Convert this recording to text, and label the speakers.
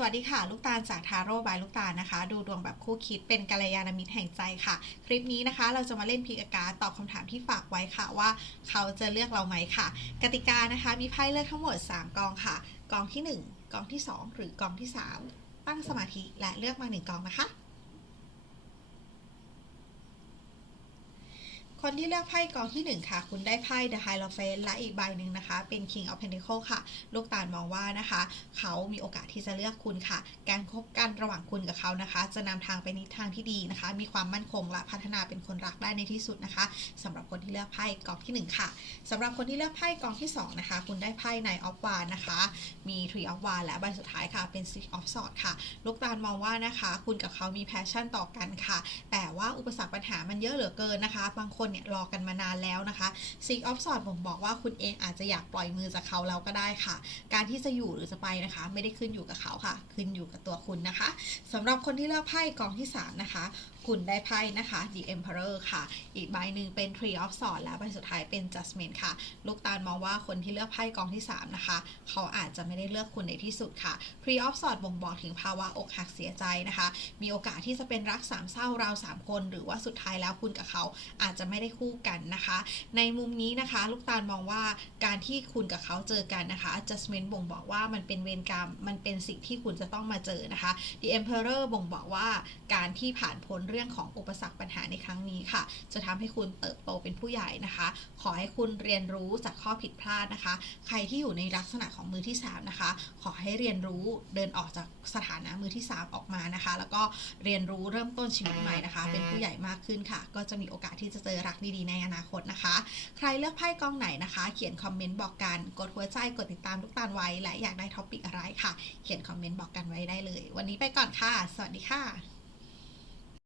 Speaker 1: สวัสดีค่ะ ลูกตาลจากทาโร่บายลูกตาลนะคะ ดูดวงแบบคู่คิดเป็นกัลยาณมิตรแห่งใจค่ะ คลิปนี้นะคะ เราจะมาเล่นพิกการตอบคำถามที่ฝากไว้ค่ะว่า เขาจะเลือกเราไหมค่ะ กติกานะคะมีไพ่เลือกทั้งหมด 3 กองค่ะ กองที่ 1 กองที่ 2 หรือกองที่ 3 ตั้งสมาธิและเลือกมา 1 กองนะคะ คนที่เลือกไพ่กองที่ 1 ค่ะ คุณได้ไพ่ The Hierophant และอีกใบหนึ่งนะคะ เป็น King of Pentacles ค่ะ ลูกตาลมองว่านะคะ เขามีโอกาสที่จะเลือกคุณค่ะ การคบกันระหว่างคุณกับเขานะคะ จะนำทางไปในทางที่ดีนะคะ มีความมั่นคงและพัฒนาเป็นคนรักได้ในที่สุดนะคะสำหรับคนที่เลือกไพ่กองที่ 1 ค่ะสำหรับคนที่เลือกไพ่กองที่ 2 นะคะ คุณได้ไพ่ Nine of w a n นะคะ มี Three of Wands และใบสุดท้ายค่ะ เป็น Six of Swords ค่ะ ลูกตาลมองว่านะคะ คุณกับเขามีแพชชั่นต่อกันค่ะ แต่ว่าอุปสรรคปัญหามันเยอะเหลือเกินนะคะ บางคนเนี่ยรอกันมานานแล้วนะคะ Six of Swords บ่งบอกว่าคุณเองอาจจะอยากปล่อยมือจากเขาแล้วก็ได้ค่ะ การที่จะอยู่หรือจะไปนะคะ ไม่ได้ขึ้นอยู่กับเขาค่ะ ขึ้นอยู่กับตัวคุณนะคะสำหรับคนที่เลือกไพ่กองที่3นะคะ คุณได้ไพ่นะคะ The Emperor ค่ะ อีกใบหนึ่งเป็น Three of Swords และใบสุดท้ายเป็น Judgment ค่ะ ลูกตาลมองว่าคนที่เลือกไพ่กองที่ 3 นะคะ เขาอาจจะไม่ได้เลือกคุณในที่สุดค่ะ Three of Swords บ่งบอกถึงภาวะอกหักเสียใจนะคะ มีโอกาสที่จะเป็นรักสามเศร้าราวสามคน หรือว่าสุดท้ายแล้วคุณกับเขาอาจจะไม่ได้คู่กันนะคะ ในมุมนี้นะคะ ลูกตาลมองว่าการที่คุณกับเขาเจอกันนะคะ adjustment บ่งบอกว่ามันเป็นเวรกรรม มันเป็นสิ่งที่คุณจะต้องมาเจอนะคะ The Emperor บ่งบอกว่าการที่ผ่านพ้นเรื่องื่องของอุปสรรคปัญหาในครั้งนี้ค่ะ จะทำให้คุณเติบโตเป็นผู้ใหญ่นะคะ ขอให้คุณเรียนรู้จากข้อผิดพลาดนะคะ ใครที่อยู่ในลักษณะของมือที่3นะคะ ขอให้เรียนรู้เดินออกจากสถานะมือที่ 3 ออกมานะคะ แล้วก็เรียนรู้เริ่มต้นชีวิตใหม่นะคะ เป็นผู้ใหญ่มากขึ้นค่ะ ก็จะมีโอกาสที่จะเจอรักดีๆในอนาคตนะคะ ใครเลือกไพ่กองไหนนะคะ เขียนคอมเมนต์บอกกัน กดหัวใจกดติดตามลูกตาลไว้และอยากได้ท็อปิกอะไรค่ะ เขียนคอมเมนต์บอกกันไว้ได้เลย วันนี้ไปก่อนค่ะ สวัสดีค่ะ